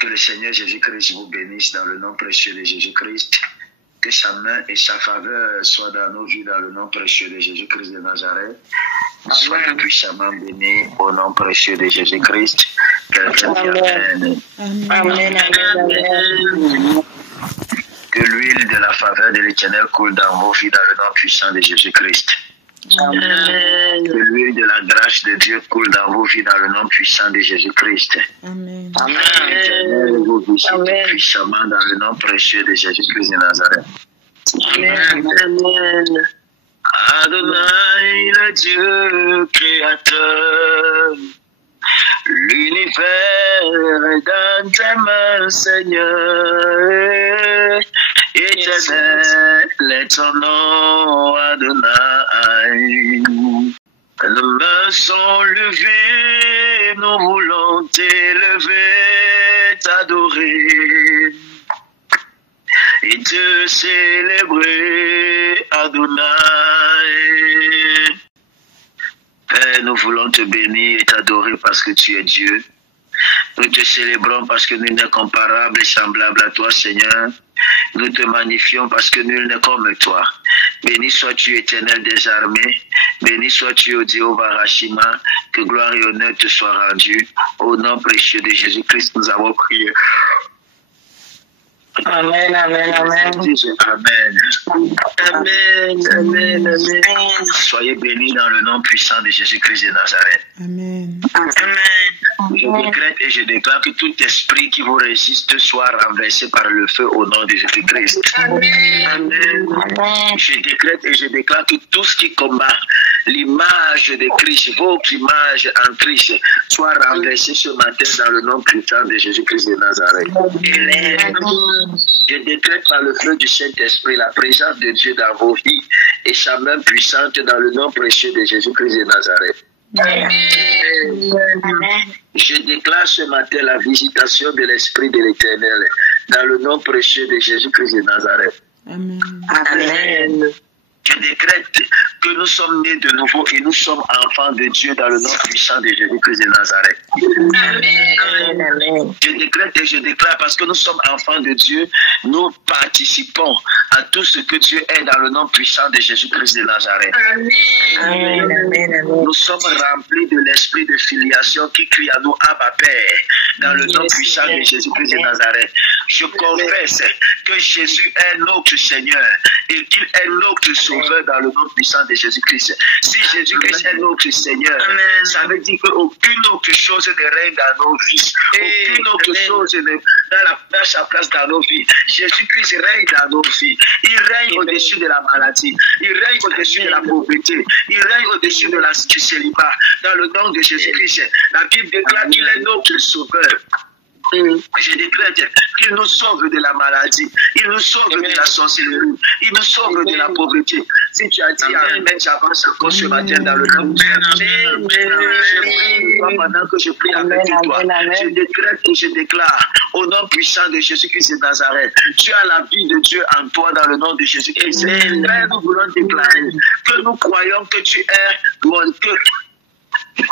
Que le Seigneur Jésus-Christ vous bénisse dans le nom précieux de Jésus-Christ. Que sa main et sa faveur soient dans nos vies dans le nom précieux de Jésus-Christ de Nazareth. Soyez puissamment bénis au nom précieux de Jésus-Christ. Quelqu'un dit Amen. Amen. Amen. Que l'huile de la faveur de l'Éternel coule dans vos vies dans le nom puissant de Jésus-Christ. Amen. Que l'huile de la grâce de Dieu coule dans vos vies dans le nom puissant de Jésus-Christ. Amen. L'Éternel vous visite Amen. puissamment dans le nom précieux de Jésus-Christ de Nazareth. Amen. Amen. Adonai, le Dieu créateur, l'univers est dans tes mains, Seigneur. Éternel est ton nom, Adonai. Nos mains sont levées, nous voulons t'élever, t'adorer et te célébrer, Adonai. Père, nous voulons te bénir et t'adorer parce que tu es Dieu. Nous te célébrons parce que nul n'est comparable et semblable à toi, Seigneur. Nous te magnifions parce que nul n'est comme toi. Béni sois-tu, Éternel des armées. Béni sois-tu, ô Dieu Barashima. Que gloire et honneur te soient rendus. Au nom précieux de Jésus-Christ, nous avons prié. Amen. Amen. Amen. Amen. Amen. Amen. Amen. Soyez bénis dans le nom puissant de Jésus-Christ de Nazareth. Amen. Amen. Je décrète et je déclare que tout esprit qui vous résiste soit renversé par le feu au nom de Jésus-Christ. Amen. Je décrète et je déclare que tout ce qui combat l'image de Christ, votre image en Christ, soit renversé ce matin dans le nom puissant de Jésus-Christ de Nazareth. Je décrète par le feu du Saint-Esprit la présence de Dieu dans vos vies et sa main puissante dans le nom précieux de Jésus-Christ de Nazareth. Amen. Je déclare ce matin la visitation de l'Esprit de l'Éternel dans le nom précieux de Jésus-Christ de Nazareth. Amen. Amen. Je décrète que nous sommes nés de nouveau et nous sommes enfants de Dieu dans le nom puissant de Jésus-Christ de Nazareth. Amen. Amen. Je décrète et je déclare parce que nous sommes enfants de Dieu, nous participons à tout ce que Dieu est dans le nom puissant de Jésus-Christ de Nazareth. Amen. Amen. Nous sommes remplis de l'esprit de filiation qui crie à nous, Abba Père, dans le nom puissant de Jésus-Christ de Nazareth. Je confesse que Jésus est notre Seigneur et qu'il est notre Sauveur dans le nom puissant de Jésus-Christ. Si Jésus-Christ est notre Seigneur, ça veut dire qu'aucune autre chose ne règne dans nos vies. Aucune autre chose ne n'a sa place dans nos vies. Jésus-Christ règne dans nos vies. Il règne au-dessus de la maladie. Il règne au-dessus de la pauvreté. Il règne au-dessus de la célibat. Dans le nom de Jésus-Christ, la Bible déclare qu'il est notre Sauveur. Je déclare qu'il nous sauve de la maladie, il nous sauve de la sorcellerie, il nous sauve de la pauvreté. Si tu as dit Amen, j'avance encore ce matin dans le nom de Jésus. Je prie pendant que je prie avec toi. Je décrète et je déclare au nom puissant de Jésus-Christ de Nazareth. Tu as la vie de Dieu en toi dans le nom de Jésus-Christ. Père, nous voulons déclarer que nous croyons que tu es mon cœur.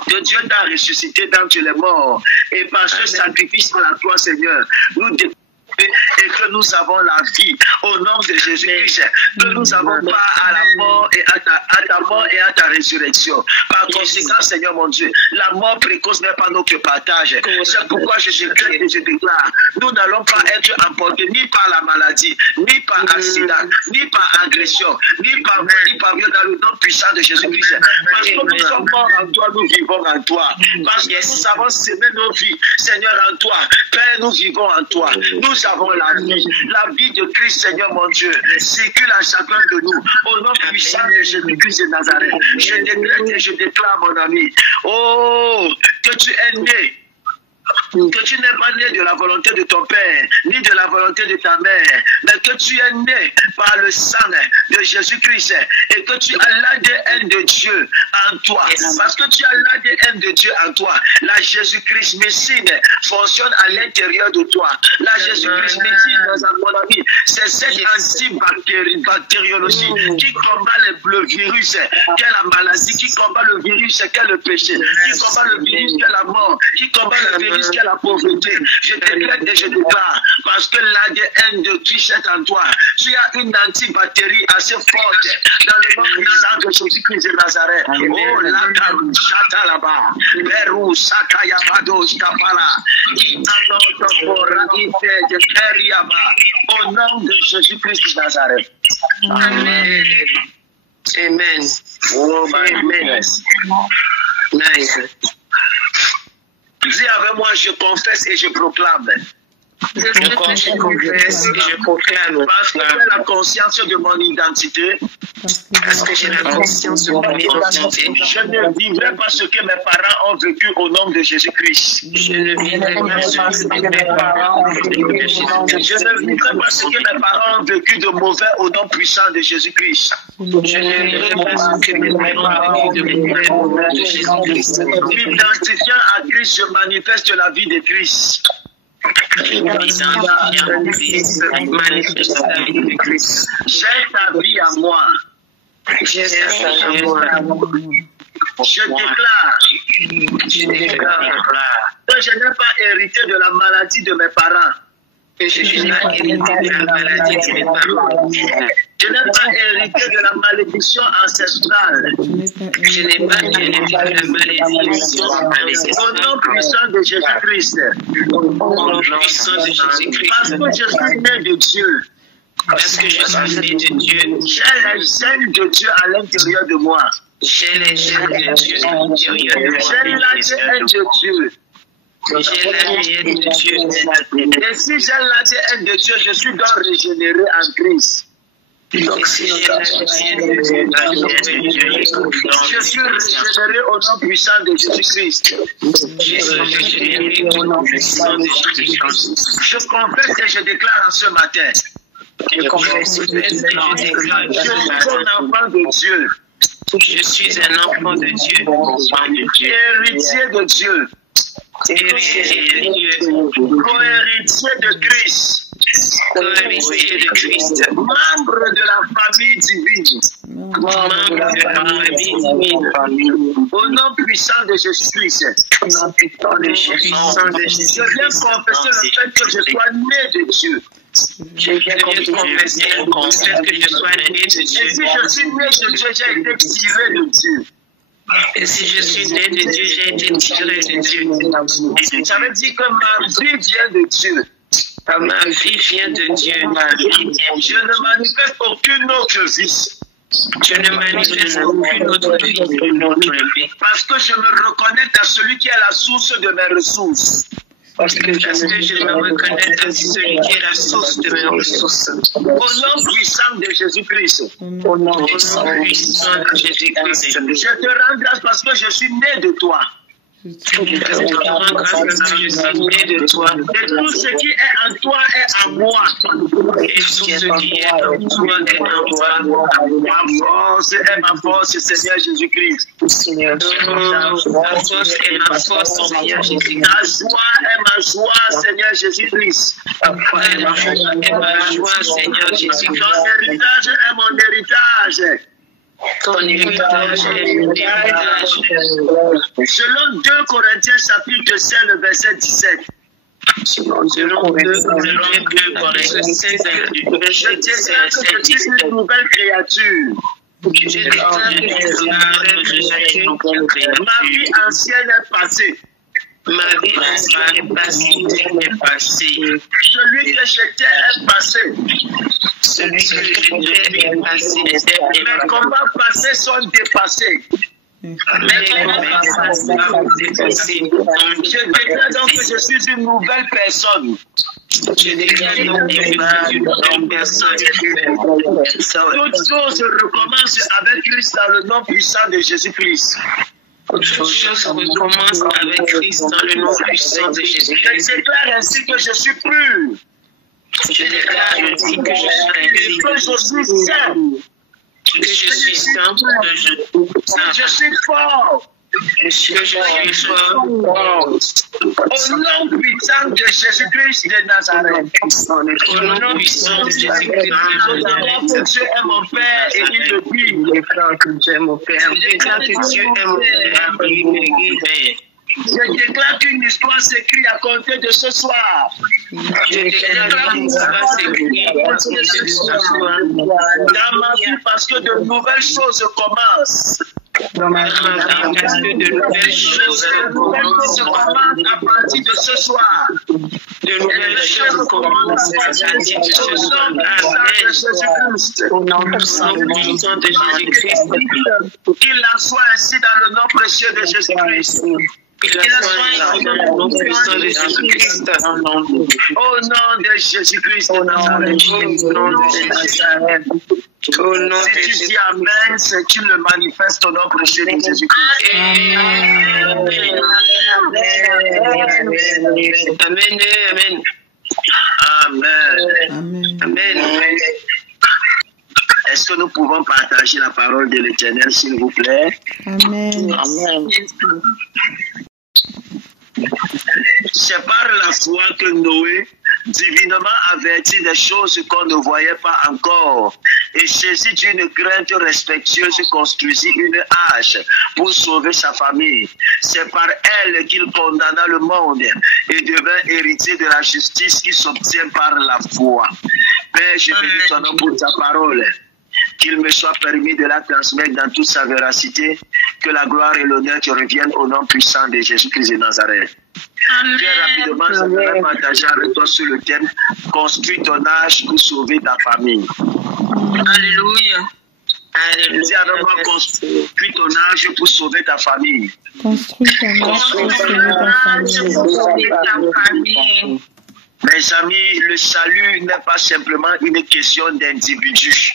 Que Dieu t'a ressuscité d'entre les morts. Et par ce sacrifice à la croix, Seigneur, nous déclarons et que nous avons la vie au nom de Jésus-Christ, que nous avons part à la mort et à ta mort et à ta résurrection. Par conséquent, Seigneur mon Dieu, la mort précoce n'est pas notre partage. C'est pourquoi je décrète et je déclare, nous n'allons pas être emportés ni par la maladie, ni par accident, ni par agression, ni par viol dans le nom puissant de Jésus-Christ. Parce que nous sommes morts en toi, nous vivons en toi. Parce que nous avons semé nos vies, Seigneur, en toi. Père, nous vivons en toi. Nous avons la vie de Christ, Seigneur mon Dieu, circule à chacun de nous, au nom puissant de Jésus-Christ de Nazareth. Je décrète et je déclare, mon ami, oh, que tu es né. Que tu n'es pas né de la volonté de ton père, ni de la volonté de ta mère, mais que tu es né par le sang de Jésus-Christ et que tu as l'ADN de Dieu en toi. Parce que tu as l'ADN de Dieu en toi. La Jésus-Christ médecine fonctionne à l'intérieur de toi. La Jésus-Christ médecine, mon ami, c'est cette antibactériologie qui combat le virus, qu'est la maladie, qui combat le virus, qu'est le péché, qui combat le virus, qu'est la mort, qui combat le virus, jusqu'à la pauvreté. Je déclare et je déclare, parce que l'ADN de Christ est en toi. Tu as une antibatterie assez forte dans le nom puissant de Jésus-Christ de Nazareth. Oh, la chata là-bas. Peru, Sakayabados, Kapala. Au nom de Jésus-Christ de Nazareth. Amen. Amen. Oh, Amen. Nice. Dis avec moi, je confesse et je proclame. Je confesse et je proclame. Parce que j'ai la conscience de mon identité. Parce que j'ai la conscience de mon identité. Je ne vivrai pas ce que mes parents ont vécu au nom de Jésus-Christ. Je ne vivrai pas ce que mes parents ont vécu au nom de Jésus-Christ. Je ne vivrai pas ce que mes parents ont vécu de mauvais au nom puissant de Jésus-Christ. Je ne vivrai pas ce que mes parents ont vécu de mauvais au nom de Jésus-Christ. M'identifiant à Christ, je manifeste la vie de Christ. J'ai ta vie à moi. Je déclare que je n'ai pas hérité de la maladie de mes parents. que je n'ai pas hérité de la maladie de mes parents. Je n'ai pas hérité de la malédiction ancestrale. Je n'ai pas hérité de la malédiction ancestrale. Au nom puissant de Jésus-Christ. Au nom puissant de Jésus-Christ. Parce que je suis né de Dieu. Parce que je suis né de Dieu. J'ai les gènes de Dieu à l'intérieur de moi. J'ai les gènes de Dieu à l'intérieur de moi. J'ai l'ADN de Dieu. J'ai l'ADN de Dieu. Et si j'ai l'ADN de Dieu, je suis donc régénéré en Christ. Et si j'ai l'ADN de Dieu, je suis régénéré au nom puissant de Jésus-Christ. Je suis régénéré au nom puissant de Jésus-Christ. Je confesse et je déclare en ce matin. Je confesse et je déclare Je suis un enfant de Dieu. Je suis un enfant de Dieu. Héritier de Dieu. Héritier de Dieu. Co-héritier de Christ. Co-héritier de Christ. Membre de la famille divine. Membre de la famille divine. Au nom puissant de Jésus-Christ. Au nom puissant de Jésus-Christ. Je viens confesser le fait que je sois né de Dieu. Je viens confesser que je sois né de Et Dieu. si je suis né de Dieu, j'ai été tiré de Dieu. Et si je suis né de Dieu, j'ai été tiré de Dieu. Ça veut dire que ma vie vient de Dieu. Ma vie vient de Dieu. Je ne manifeste aucune autre vie. Je ne manifeste aucune autre vie. Parce que je me reconnais à celui qui est la source de mes ressources. Parce que je me reconnais à celui qui est la source de mes ressources. Au nom puissant de Jésus-Christ. Au nom puissant de Jésus-Christ. Je te rends grâce parce que je suis né de toi. Je te rends grâce parce que je suis né de toi. Et tout ce qui est en toi est en moi. Et tout ce qui est en toi est en moi. Ma force est ma force, Seigneur Jésus-Christ. Ta force est ma force, Seigneur Jésus-Christ. Ta joie est ma joie, Seigneur Jésus-Christ. Ta foi est ma joie, Seigneur Jésus-Christ. Ton héritage est mon héritage. Ton héritage est mon héritage. Selon 2 Corinthiens chapitre 16, le verset 17. Selon 2 Corinthiens 16, Je déclare que je suis une nouvelle créature. je déclare que je suis une nouvelle créature. Ma vie ancienne est passée. Ma vie ancienne est passée. Celui que j'étais est passé. Celui que j'étais est passé. Mes combats passés sont dépassés. Mes combats passés sont dépassés. Je déclare donc que je suis une nouvelle personne. Je déclare donc que je suis une nouvelle personne. Toutes choses recommencent avec Christ dans le nom puissant de Jésus-Christ. Toutes choses recommencent avec Christ dans le nom puissant de Jésus-Christ. Je déclare ainsi que je suis pur. Je déclare ainsi que je suis Que je suis saint. Que je suis saint. Je suis fort. Que je suis fort. Au nom puissant de Jésus-Christ de Nazareth. Au nom puissant de Jésus-Christ de Nazareth. Dieu est mon Père et il le dit. Je déclare que Dieu est mon Père. Je déclare que Dieu est mon Père et il le dit. Je déclare qu'une histoire s'écrit à compter de ce soir. Je déclare qu'une histoire s'écrit à compter de ce soir. Dans ma vie, parce que de nouvelles choses commencent. Dans ma vie, parce que de nouvelles choses commencent à partir de ce soir. De nouvelles choses commencent à partir de ce soir. Amen. Au nom puissant de Jésus-Christ. Qu'il en soit ainsi dans le nom précieux de Jésus-Christ. Qu'il en soit dans le nom puissant de Jésus-Christ. Au nom de Jésus-Christ. Au nom de Jésus-Christ. Si tu dis Amen, c'est que tu le manifestes au nom précieux de Jésus-Christ. Amen. Amen. Amen. Amen. Est-ce que nous pouvons partager la parole de l'Éternel, s'il vous plaît? Amen. Amen. C'est par la foi que Noé, divinement averti des choses qu'on ne voyait pas encore, et saisi d'une crainte respectueuse, construisit une arche pour sauver sa famille. C'est par elle qu'il condamna le monde et devint héritier de la justice qui s'obtient par la foi. Père, je bénis ton nom pour ta parole. Qu'il me soit permis de la transmettre dans toute sa véracité, que la gloire et l'honneur te reviennent au nom puissant de Jésus-Christ de Nazareth. Très rapidement, je voudrais partager avec toi sur le thème « Construis ton âge pour sauver ta famille ». Alléluia. Dis avec moi, construis ton âge pour sauver ta famille. Construis ton âge pour sauver ta famille. Mes amis, le salut n'est pas simplement une question d'individu.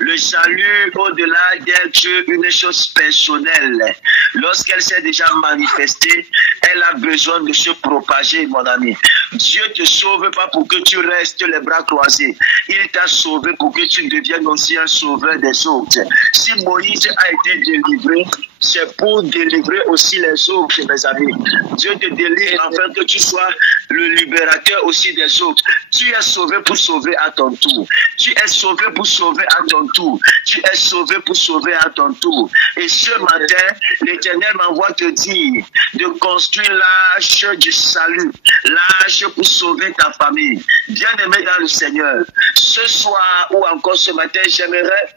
Le salut, au-delà d'être une chose personnelle, lorsqu'elle s'est déjà manifestée, elle a besoin de se propager, mon ami. Dieu ne te sauve pas pour que tu restes les bras croisés. Il t'a sauvé pour que tu deviennes aussi un sauveur des autres. Si Moïse a été délivré, c'est pour délivrer aussi les autres, mes amis. Dieu te délivre afin que tu sois le libérateur aussi des autres. Tu es sauvé pour sauver à ton tour. Tu es sauvé pour sauver à ton tour. Tu es sauvé pour sauver à ton tour. Et ce matin, l'Éternel m'envoie te dire de construire l'arche du salut, l'arche pour sauver ta famille. Bien-aimé dans le Seigneur, ce soir ou encore ce matin, j'aimerais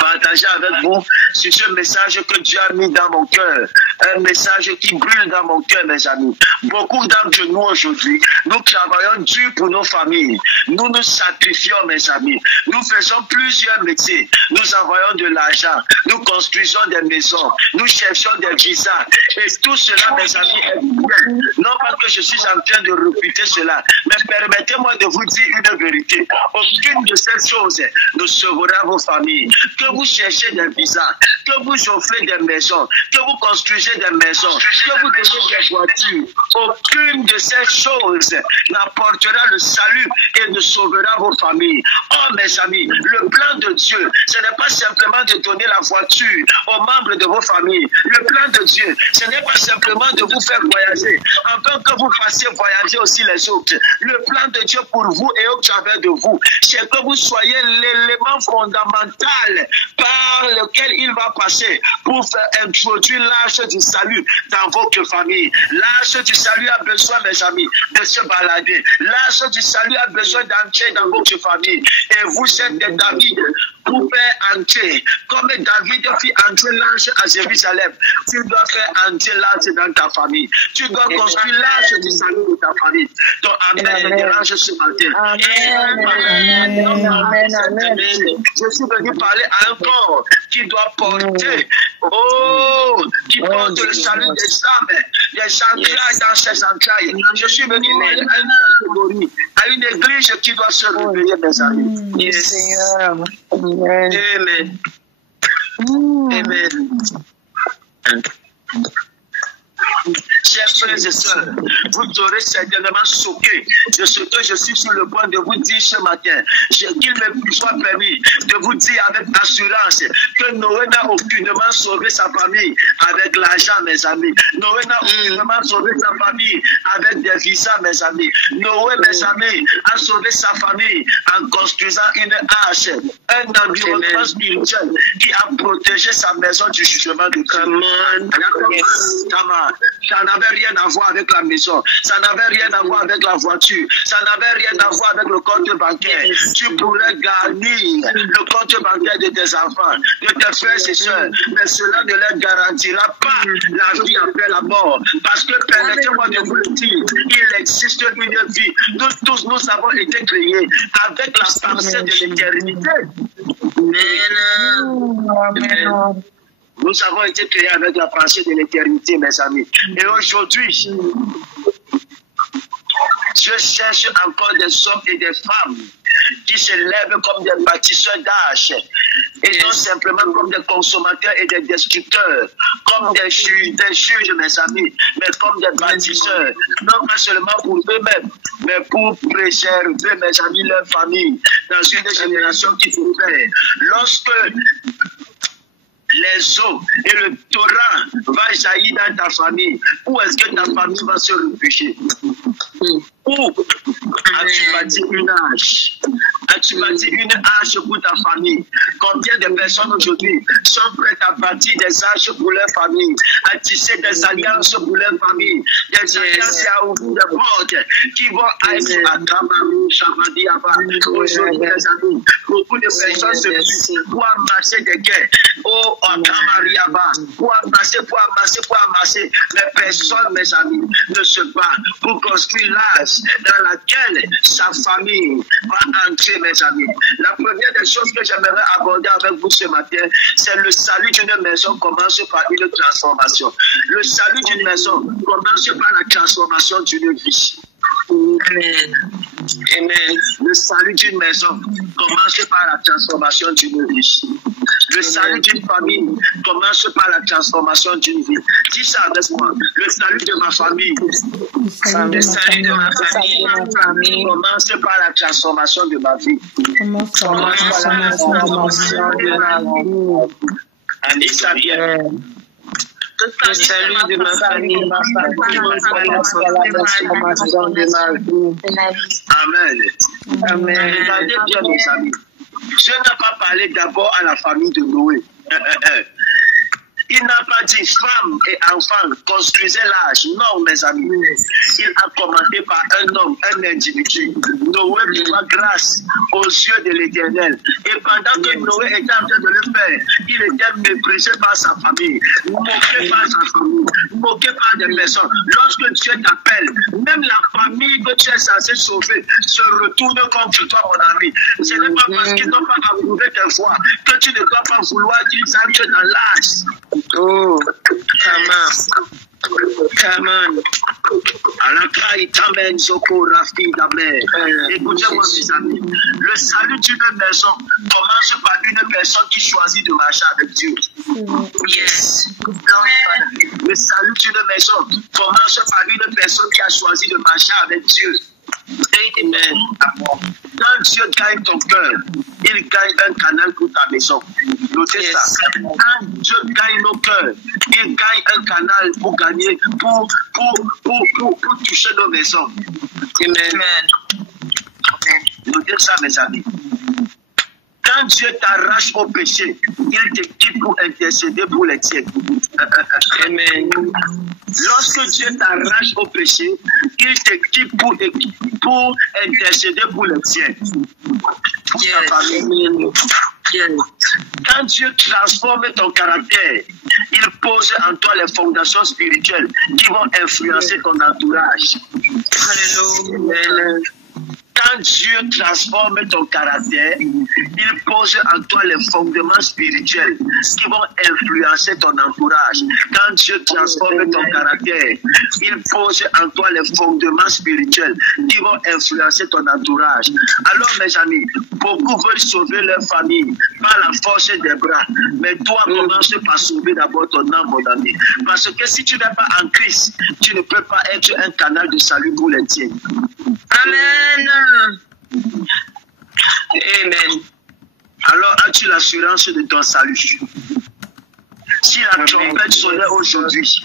partager avec vous sur ce message que Dieu a mis dans mon cœur. Un message qui brûle dans mon cœur, mes amis. Beaucoup d'entre nous aujourd'hui, nous travaillons dur pour nos familles. Nous nous sacrifions, mes amis. Nous faisons plusieurs métiers. Nous envoyons de l'argent. Nous construisons des maisons. Nous cherchons des visas. Et tout cela, mes amis, est bien. Non pas que je suis en train de répéter cela, mais permettez-moi de vous dire une vérité. Aucune de ces choses ne sauvera vos familles. Que vous cherchez des visas, que vous offrez des maisons, que vous construisez des maisons, que vous donnez des voitures, aucune de ces choses n'apportera le salut et ne sauvera vos familles. Oh mes amis, le plan de Dieu, ce n'est pas simplement de donner la voiture aux membres de vos familles. Le plan de Dieu, ce n'est pas simplement de vous faire voyager, afin que vous fassiez voyager aussi les autres. Le plan de Dieu pour vous et au travers de vous, c'est que vous soyez l'élément fondamental par lequel il va passer pour faire introduire l'arche du salut dans votre famille. L'arche du salut a besoin, mes amis, de se balader. L'arche du salut a besoin d'entrer dans votre famille. Et vous êtes des David pour faire entrer. Comme David fit entrer l'arche à Jérusalem, tu dois faire entrer l'arche dans ta famille. Tu dois construire l'arche du salut de ta famille. Donc, amen, je dérange ce matin. Amen. Je suis venu parler à un corps qui doit porter, qui porte le salut des âmes, des entrailles dans ses entrailles. Je suis venu parler à une catégorie, à une église qui doit se réveiller, mes amis. Yes, Seigneur. Amen. Amen. Chers frères et sœurs, vous aurez certainement choqué de ce que je suis sur le point de vous dire ce matin. Qu'il me soit permis de vous dire avec assurance que Noé n'a aucunement sauvé sa famille avec l'argent, mes amis. Noé n'a aucunement sauvé sa famille avec des visas, mes amis. Noé, mes amis, a sauvé sa famille en construisant une arche, un environnement spirituel qui a protégé sa maison du jugement de Dieu. Ça n'avait rien à voir avec la maison, ça n'avait rien à voir avec la voiture, ça n'avait rien à voir avec le compte bancaire. Tu pourrais garnir le compte bancaire de tes enfants, de tes frères et soeurs, mais cela ne leur garantira pas la vie après la mort. Parce que, permettez-moi de vous le dire, il existe une vie. Nous tous, nous avons été créés avec la pensée de l'éternité. Amen. Nous avons été créés avec la pensée de l'éternité, mes amis. Et aujourd'hui, Dieu cherche encore des hommes et des femmes qui se lèvent comme des bâtisseurs d'arches et non simplement comme des consommateurs et des destructeurs, comme des juges, mes amis, mais comme des bâtisseurs, non pas seulement pour eux-mêmes, mais pour préserver, mes amis, leur famille dans une génération qui se perd. Lorsque les eaux et le torrent va jaillir dans ta famille, où est-ce que ta famille va se réfugier? Où as-tu bâti une arche? As-tu bâti une arche pour ta famille? Combien de personnes aujourd'hui sont prêtes à bâtir des arches pour leur famille, à tisser des alliances pour leur famille, des alliances et à ouvrir des portes qui vont être à Cameroun, Chamadi, Abba. Aujourd'hui, les amis, beaucoup de personnes se tuent pour amasser des guerres. Oh, Cameroun, Abba, pour amasser. Mais personne, mes amis, ne se bat pour construire l'âge dans laquelle sa famille va entrer, mes amis. La première des choses que j'aimerais aborder avec vous ce matin, c'est le salut d'une maison commence par une transformation. Le salut d'une maison commence par la transformation d'une vie. Amen. Amen. Le salut d'une maison commence par la transformation d'une vie. Le salut d'une famille commence par la transformation d'une vie. Dis ça avec moi. Le salut de ma famille. Le salut de ma famille commence par la transformation de ma vie. Commence par la transformation de ma vie. Allez, ça vient. Le salut de ma famille commence par la transformation de ma vie. Amen. Amen. Regardez bien, mes amis. Je n'ai pas parlé d'abord à la famille de Noé. Il n'a pas dit femmes et enfants, construisez l'arche. Non, mes amis. Il a commencé par un homme, un individu. Noé trouva grâce aux yeux de l'Éternel. Et pendant que Noé était en train de le faire, il était méprisé par sa famille, moqué par sa famille, moqué par des personnes. Lorsque Dieu t'appelle, même la famille que tu es censé sauver se retourne contre toi, mon ami. Ce n'est pas parce qu'ils n'ont pas approuvé tes voix que tu ne dois pas vouloir qu'ils entrent dans l'arche. Oh, come on. Écoutez-moi, mes amis. Le salut d'une maison commence par une personne qui choisit de marcher avec Dieu. Yes. Le salut d'une maison commence par une personne qui a choisi de marcher avec Dieu. Amen. Quand Dieu gagne ton cœur, il gagne un canal pour ta maison. Notez ça. Quand Dieu gagne nos cœurs, il gagne un canal pour gagner, pour toucher nos maisons. Amen. Notez ça, mes amis. Quand Dieu t'arrache au péché, il t'équipe pour intercéder pour les tiens. Amen. Lorsque Dieu t'arrache au péché, il t'équipe pour intercéder pour les tiens. Pour ta famille. Quand Dieu transforme ton caractère, il pose en toi les fondations spirituelles qui vont influencer ton entourage. Alléluia. Quand Quand Dieu transforme ton caractère, il pose en toi les fondements spirituels qui vont influencer ton entourage. Quand Dieu transforme ton caractère, il pose en toi les fondements spirituels qui vont influencer ton entourage. Alors mes amis, beaucoup veulent sauver leur famille par la force des bras. Mais toi, commence par sauver d'abord ton âme, mon ami. Parce que si tu n'es pas en Christ, tu ne peux pas être un canal de salut pour les tiens. Amen. Amen. Alors as-tu l'assurance de ton salut? Si la trompette sonnait aujourd'hui,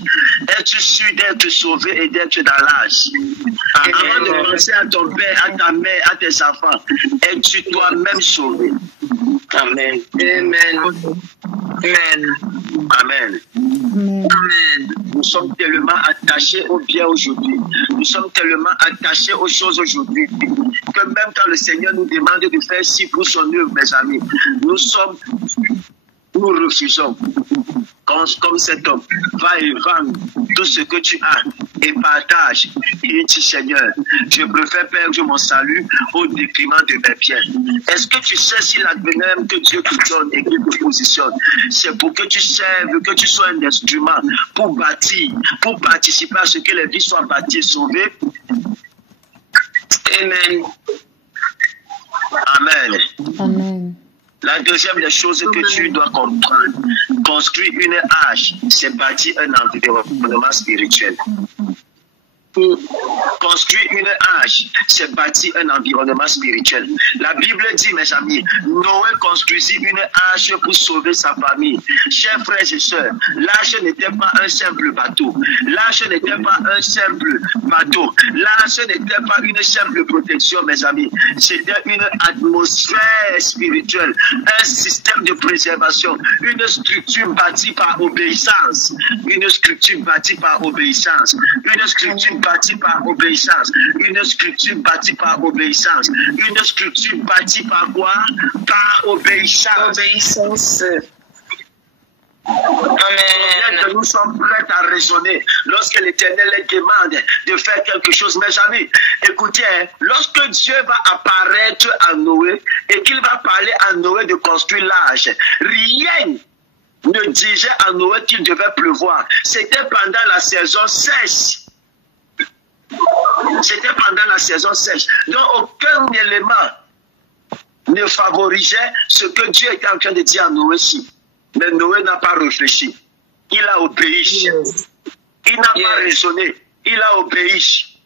es-tu sûr d'être sauvé et d'être dans l'âge? Avant de penser à ton père, à ta mère, à tes enfants, es-tu toi-même sauvé? Amen. Amen. Amen. Amen. Amen. Nous sommes tellement attachés au bien aujourd'hui. Nous sommes tellement attachés aux choses aujourd'hui que même quand le Seigneur nous demande de faire ci pour son œuvre, mes amis, nous refusons. Comme cet homme, va et vends tout ce que tu as et partage. Il dit, Seigneur, je préfère perdre mon salut au détriment de mes biens. Est-ce que tu sais si l'advenir que Dieu te donne et qu'il te positionne, c'est pour que tu serves, que tu sois un instrument pour bâtir, pour participer à ce que les vies soient bâties et sauvées? Amen. Amen. Amen. La deuxième des choses que tu dois comprendre, construire une arche, c'est bâtir un environnement spirituel. Construire une arche, c'est bâtir un environnement spirituel. La Bible dit, mes amis, Noé construisit une arche pour sauver sa famille. Chers frères et sœurs, l'arche n'était pas un simple bateau. L'arche n'était pas un simple bateau. L'arche n'était pas une simple protection, mes amis. C'était une atmosphère spirituelle, un système de préservation, une structure bâtie par obéissance. Une structure bâtie par obéissance. Une structure bâtie par obéissance, une structure bâtie par obéissance, une structure bâtie par quoi? Par obéissance. Obéissance. Amen. Nous sommes prêts à raisonner lorsque l'Éternel demande de faire quelque chose. Mes amis, écoutez, lorsque Dieu va apparaître à Noé et qu'il va parler à Noé de construire l'arche, rien ne disait à Noé qu'il devait pleuvoir. C'était pendant la saison sèche. C'était pendant la saison sèche. Donc aucun élément ne favorisait ce que Dieu était en train de dire à Noé ici. Mais Noé n'a pas réfléchi. Il a obéi. Il n'a pas raisonné. Il a obéi.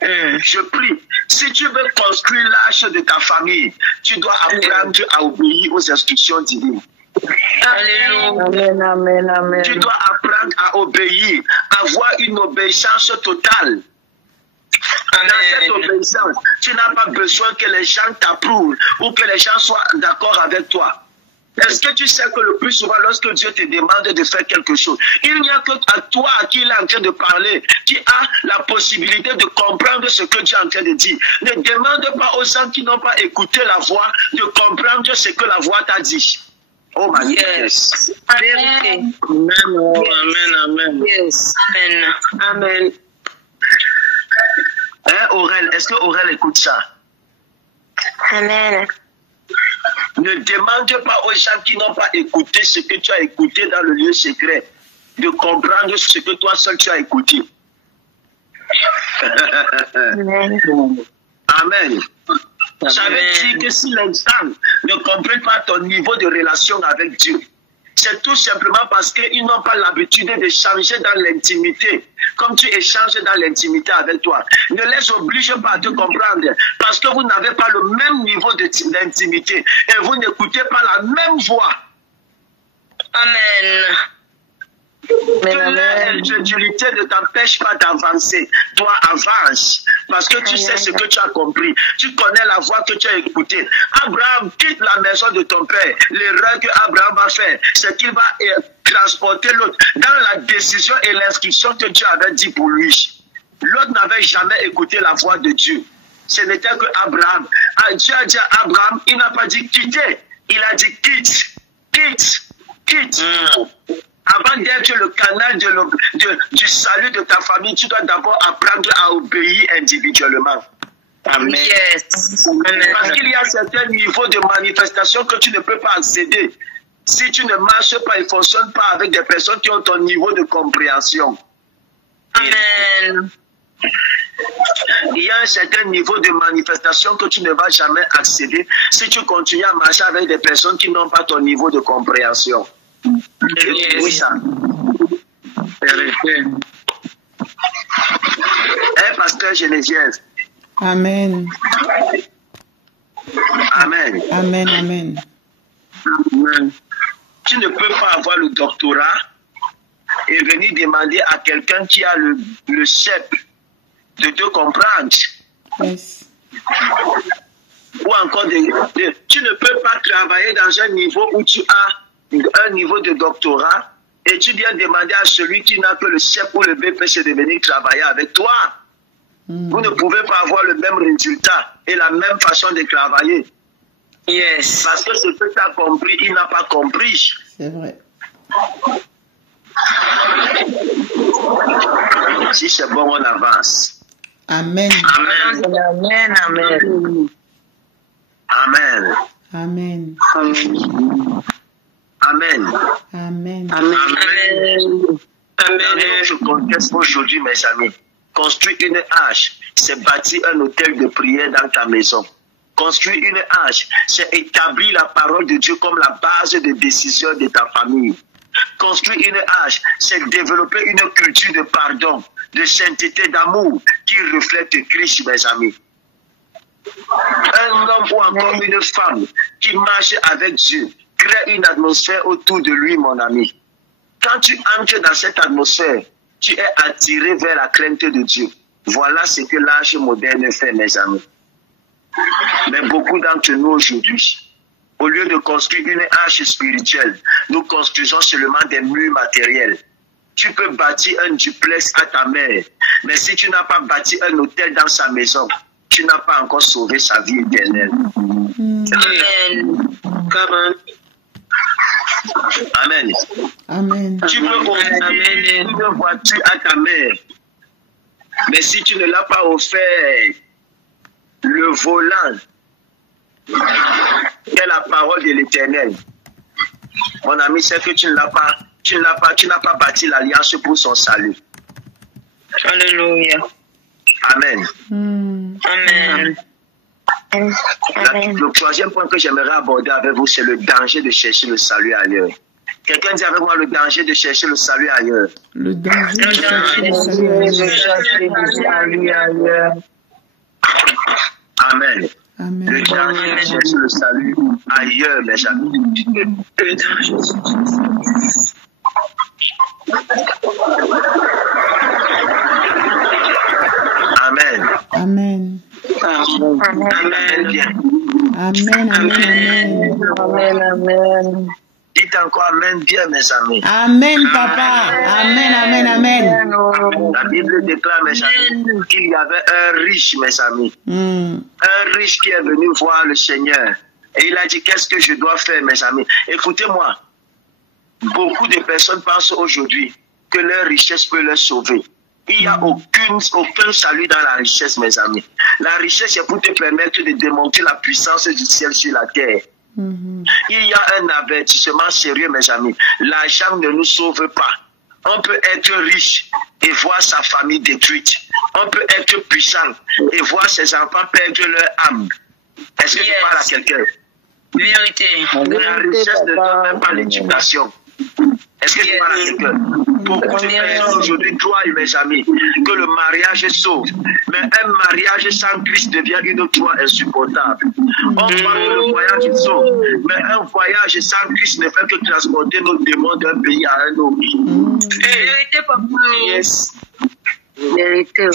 Je prie. Si tu veux construire l'arche de ta famille, tu dois apprendre à obéir aux instructions divines. Alléluia. Amen, amen, amen. Tu dois apprendre à obéir, avoir une obéissance totale. Dans cette obéissance, tu n'as pas besoin que les gens t'approuvent ou que les gens soient d'accord avec toi. Est-ce que tu sais que le plus souvent, lorsque Dieu te demande de faire quelque chose, il n'y a que à toi à qui il est en train de parler, qui a la possibilité de comprendre ce que Dieu est en train de dire. Ne demande pas aux gens qui n'ont pas écouté la voix de comprendre ce que la voix t'a dit. Oh my Yes. Amen. Amen. Amen. Yes. Amen. Amen. Hein, Aurel, est-ce que Aurel écoute ça? Amen. Ne demande pas aux gens qui n'ont pas écouté ce que tu as écouté dans le lieu secret de comprendre ce que toi seul tu as écouté. Amen. Amen. Ça veut dire que si les gens ne comprennent pas ton niveau de relation avec Dieu, c'est tout simplement parce qu'ils n'ont pas l'habitude d'échanger dans l'intimité. Comme tu échanges dans l'intimité avec toi. Ne les oblige pas à te comprendre. Parce que vous n'avez pas le même niveau d'intimité. Et vous n'écoutez pas la même voix. Amen. Que l'incrédulité ne t'empêche pas d'avancer. Toi, avance. Parce que tu sais ce que tu as compris. Tu connais la voix que tu as écoutée. Abraham quitte la maison de ton père. L'erreur que Abraham va faire, c'est qu'il va transporter l'autre dans la décision et l'instruction que Dieu avait dit pour lui. L'autre n'avait jamais écouté la voix de Dieu. Ce n'était que Abraham. Dieu a dit à Abraham, il n'a pas dit quitter. Il a dit quitte. Quitte. Quitte. Avant d'être le canal du salut de ta famille, tu dois d'abord apprendre à obéir individuellement. Amen. Yes. Parce qu'il y a certains niveaux de manifestation que tu ne peux pas accéder. Si tu ne marches pas, il ne fonctionne pas avec des personnes qui ont ton niveau de compréhension. Amen. Il y a un certain niveau de manifestation que tu ne vas jamais accéder si tu continues à marcher avec des personnes qui n'ont pas ton niveau de compréhension. Oui, ça. Pasteur Geneviève. Amen. Amen. Amen. Amen. Amen. Tu ne peux pas avoir le doctorat et venir demander à quelqu'un qui a le CEP de te comprendre. Yes. Ou encore, tu ne peux pas travailler dans un niveau où tu as un niveau de doctorat et tu viens demander à celui qui n'a que le CEP ou le BPC de venir travailler avec toi. Vous ne pouvez pas avoir le même résultat et la même façon de travailler. Yes. Parce que ce que tu as compris, il n'a pas compris. C'est vrai. Si c'est bon, on avance. Amen. Amen. Amen. Amen. Amen. Amen. Amen. Amen. Amen. Dans notre contexte aujourd'hui, mes amis, construire une arche, c'est bâtir un hôtel de prière dans ta maison. Construire une arche, c'est établir la parole de Dieu comme la base de décision de ta famille. Construire une arche, c'est développer une culture de pardon, de sainteté, d'amour qui reflète Christ, mes amis. Un homme ou encore une femme qui marche avec Dieu crée une atmosphère autour de lui, mon ami. Quand tu entres dans cette atmosphère, tu es attiré vers la crainte de Dieu. Voilà ce que l'âge moderne fait, mes amis. Mais beaucoup d'entre nous aujourd'hui, au lieu de construire une arche spirituelle, nous construisons seulement des murs matériels. Tu peux bâtir un duplex à ta mère, mais si tu n'as pas bâti un hôtel dans sa maison, tu n'as pas encore sauvé sa vie éternelle. Amen. Amen. Amen. Tu peux offrir une voiture à ta mère, mais si tu ne l'as pas offert le volant, qui est la parole de l'Éternel, mon ami, c'est que tu n'as pas bâti l'alliance pour son salut. Alléluia. Amen. Amen. Le troisième point que j'aimerais aborder avec vous, c'est le danger de chercher le salut ailleurs. Quelqu'un dit avec moi le danger de chercher le salut ailleurs. Le danger de chercher le salut ailleurs. Amen. Amen. Le danger de chercher le salut ailleurs, mes amis. Amen. Amen. Amen. Bien. Amen. Amen. Amen, amen. Dites encore Amen bien, mes amis. Amen, papa. Amen, amen, amen. La Bible déclare, mes amis, qu'il y avait un riche, mes amis. Un riche qui est venu voir le Seigneur. Et il a dit, qu'est-ce que je dois faire, mes amis? Écoutez-moi. Beaucoup de personnes pensent aujourd'hui que leur richesse peut leur sauver. Il n'y a aucun salut dans la richesse, mes amis. La richesse est pour te permettre de démontrer la puissance du ciel sur la terre. Il y a un avertissement sérieux, mes amis. L'argent ne nous sauve pas. On peut être riche et voir sa famille détruite. On peut être puissant et voir ses enfants perdre leur âme. Est-ce que tu parles à quelqu'un? Vérité. La richesse ne donne même pas l'éducation. Est-ce que tu parles à quelqu'un? Beaucoup de personnes aujourd'hui croient, mes amis, que le mariage sauve. Mais un mariage sans Christ devient une croix insupportable. On croit que le voyage sauve. Mais un voyage sans Christ ne fait que transporter nos démons d'un pays à un autre. Vérité, papa. Yes. Vérité.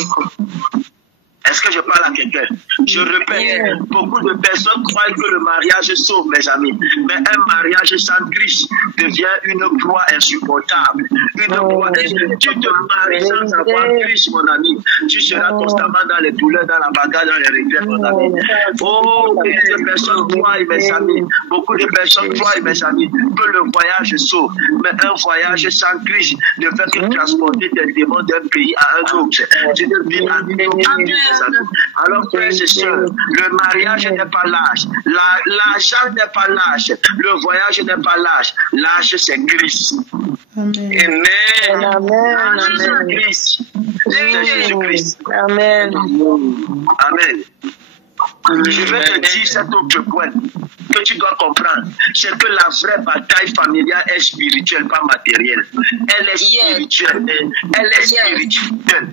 Est-ce que je parle à quelqu'un? Je répète, beaucoup de personnes croient que le mariage sauve, mes amis. Mais un mariage sans Christ devient une croix insupportable. Une croix insupportable. Tu te maries sans avoir Christ, mon ami. Tu seras constamment dans les douleurs, dans la bagarre, dans les regrets, mon ami. Oh, beaucoup de personnes croient, mes amis. Beaucoup de personnes croient, mes amis, que le voyage sauve. Mais un voyage sans Christ ne fait que transporter des démons d'un pays à un autre. Tu ne vis à une autre. mes amis. Alors, frères et sœurs, le mariage n'est pas l'âge. L'argent n'est pas l'âge. Le voyage n'est pas l'âge. L'âge, c'est Christ. Amen. Amen. C'est Christ. C'est Jésus-Christ. Amen. Amen. Je vais te dire cet autre point que tu dois comprendre. C'est que la vraie bataille familiale est spirituelle, pas matérielle. Elle est spirituelle. Elle est spirituelle.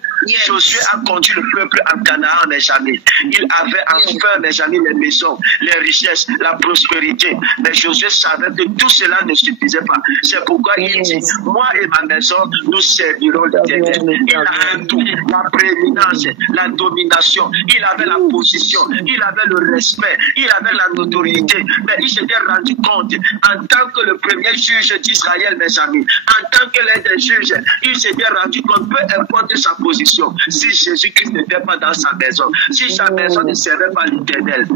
Josué a conduit le peuple en Canaan, mes amis. Il avait enfin, mes amis, les maisons, les richesses, la prospérité. Mais Josué savait que tout cela ne suffisait pas. C'est pourquoi il dit, moi et ma maison, nous servirons l'Éternel. Il avait tout, la prééminence, la domination. Il avait la position. Il avait le respect, il avait la notoriété, mais il s'était rendu compte, en tant que le premier juge d'Israël, mes amis, en tant que l'un des juges, il s'était rendu compte, peu importe sa position, si Jésus-Christ n'était pas dans sa maison, si sa maison ne servait pas l'Éternel,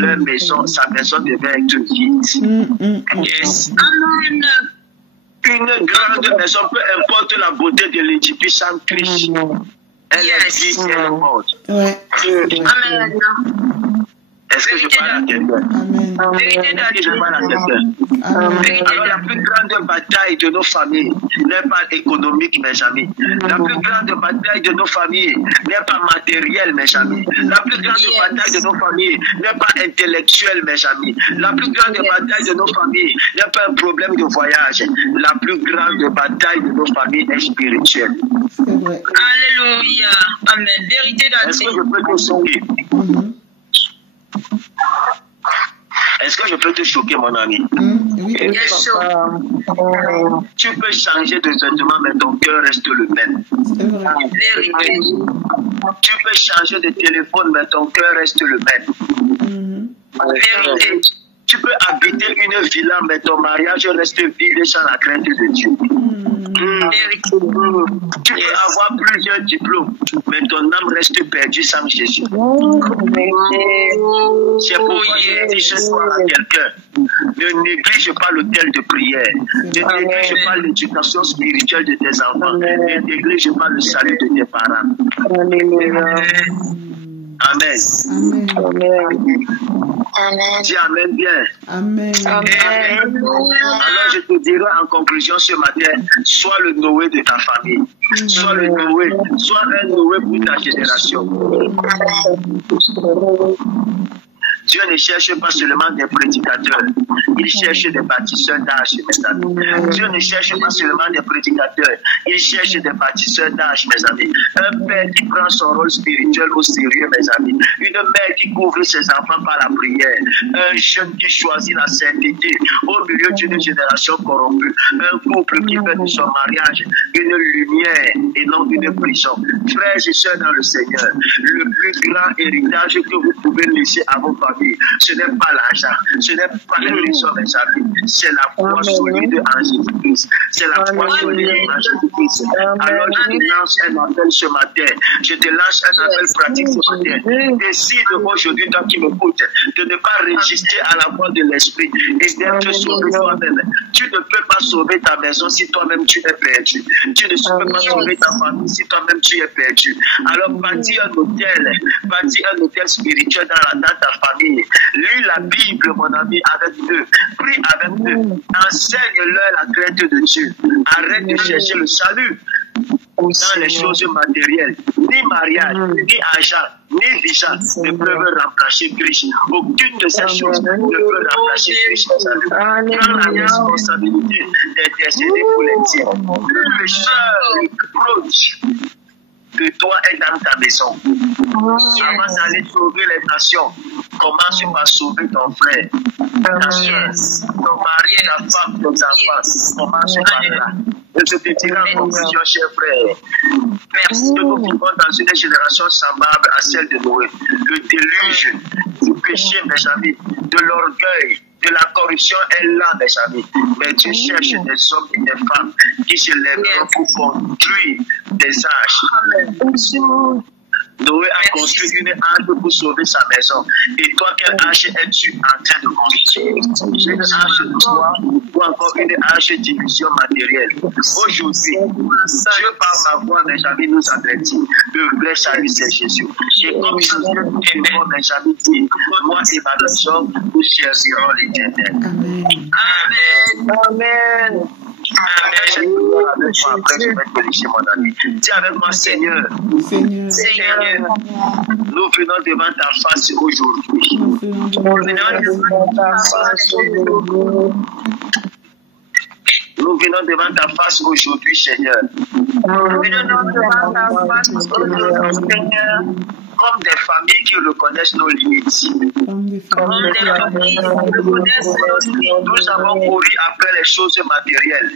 leur maison, sa maison devait être vide. Yes. Amen. Une grande maison, peu importe la beauté de l'édifice sans Christ, elle est vide et elle est morte. Amen. Est-ce que je parle à quelqu'un? Est-ce que je parle à quelqu'un? Alors la plus grande bataille de nos familles n'est pas économique, mes amis. La plus grande bataille de nos familles n'est pas matérielle, mes amis. La plus grande bataille de nos familles n'est pas intellectuelle, mes amis. La plus grande bataille de nos familles n'est pas un problème de voyage. La plus grande bataille de nos familles est spirituelle. Alléluia. Amen. Vérité d'Adieu. Est-ce que je peux te choquer? Est-ce que je peux te choquer, mon ami? Oui. Tu peux changer de vêtements, mais ton cœur reste le même. Vérité. Tu peux changer de téléphone, mais ton cœur reste le même. Vérité. Tu peux habiter une villa, mais ton mariage reste vide sans la crainte de Dieu. Tu peux avoir plusieurs diplômes, mais ton âme reste perdue sans Jésus. C'est pourquoi je dis ce soir à quelqu'un, ne néglige pas l'autel de prière, ne néglige pas l'éducation spirituelle de tes enfants, ne néglige pas le salut de tes parents. Amen. Amen. Dis Amen bien. Amen. Alors je te dirai en conclusion ce matin, sois le Noé de ta famille. Sois le Noé, sois un Noé pour ta génération. Dieu ne cherche pas seulement des prédicateurs, il cherche des bâtisseurs d'âge, mes amis. Dieu ne cherche pas seulement des prédicateurs, il cherche des bâtisseurs d'âge, mes amis. Un père qui prend son rôle spirituel au sérieux, mes amis. Une mère qui couvre ses enfants par la prière. Un jeune qui choisit la sainteté au milieu d'une génération corrompue. Un couple qui fait de son mariage une lumière et non une prison. Frères et sœurs dans le Seigneur, le plus grand héritage que vous pouvez laisser à vos familles, ce n'est pas l'argent, ce n'est pas les maisons, mes amis, c'est la foi solide en Jésus-Christ. C'est la foi solide en Jésus-Christ. Alors je te lance un appel ce matin, je te lance un appel pratique ce matin. Décide aujourd'hui, toi qui m'écoutes, de ne pas résister à la voix de l'Esprit et d'être sauvé toi-même. Tu ne peux pas sauver ta maison si toi-même tu es perdu. Tu ne peux pas sauver ta famille si toi-même tu es perdu. Alors bâtis un hôtel spirituel dans ta famille. Lis la Bible, mon ami, avec eux. Prie avec eux. Enseigne-leur la crainte de Dieu. Arrête de chercher le salut dans les choses matérielles. Ni mariage, ni argent, ni visa ne peuvent remplacer Christ. Aucune de ces choses ne peut remplacer Christ. Prends la responsabilité d'intercéder pour les tiens. Le pécheur reproche que toi es dans ta maison. Avant d'aller sauver les nations, commence par sauver ton frère, ta soeur, ton mari, ta femme, tes enfants. Commence par là. Et je te dirai en conclusion, cher frère, merci que nous vivons dans une génération semblable à celle de Noé. Le déluge du péché, mes amis, de l'orgueil, de la corruption est là, mes amis. Mais Dieu cherche des hommes et des femmes qui se lèveront pour conduire des âges. Noé a construit une arche pour sauver sa maison. Et toi, quelle arche es-tu en train de construire? Une arche de foi ou encore une arche d'illusion matérielle? Aujourd'hui, Dieu par ma voix, Benjamin nous avertit. Le vrai salut, c'est Jésus. Et comme ça, Benjamin dit, moi et ma maison, nous servirons l'Éternel. Amen. Amen. Après, je vais te laisser, mon ami. Dis avec moi, Seigneur, Seigneur, nous venons devant ta face aujourd'hui. Nous venons devant ta face aujourd'hui, Seigneur. Comme des familles qui reconnaissent nos limites. Nous avons couru après les choses matérielles.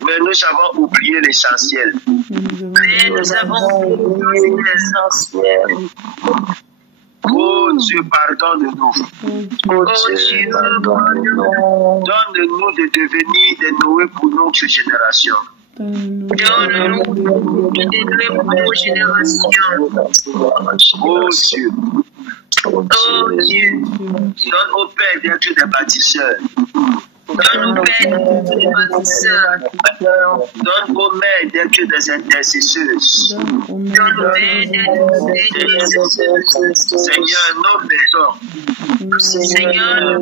Mais nous avons oublié l'essentiel. Oh Dieu, pardonne-nous. Donne-nous de devenir des Noé pour notre génération. Oh Dieu. Donne au Père d'être des bâtisseurs. Donne aux mères d'être des intercesseuses. Seigneur,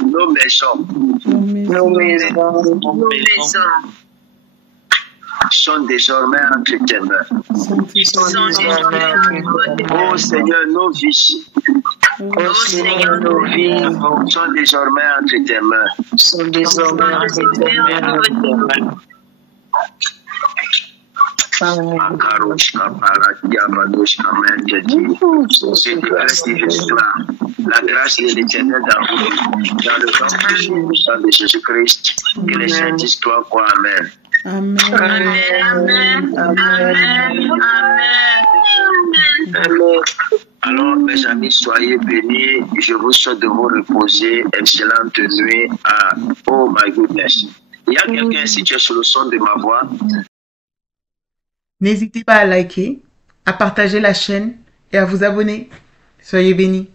nos maisons sont désormais entre tes mains. Oh Seigneur, nos vies sont désormais entre tes mains. La grâce de l'Éternel dans le nom de Jésus-Christ et les saints histoires. Amen. Amen. Alors, mes amis, soyez bénis. Je vous souhaite de vous reposer. Excellente nuit. Oh my goodness. Il y a quelqu'un situé sur le son de ma voix. N'hésitez pas à liker, à partager la chaîne et à vous abonner. Soyez bénis.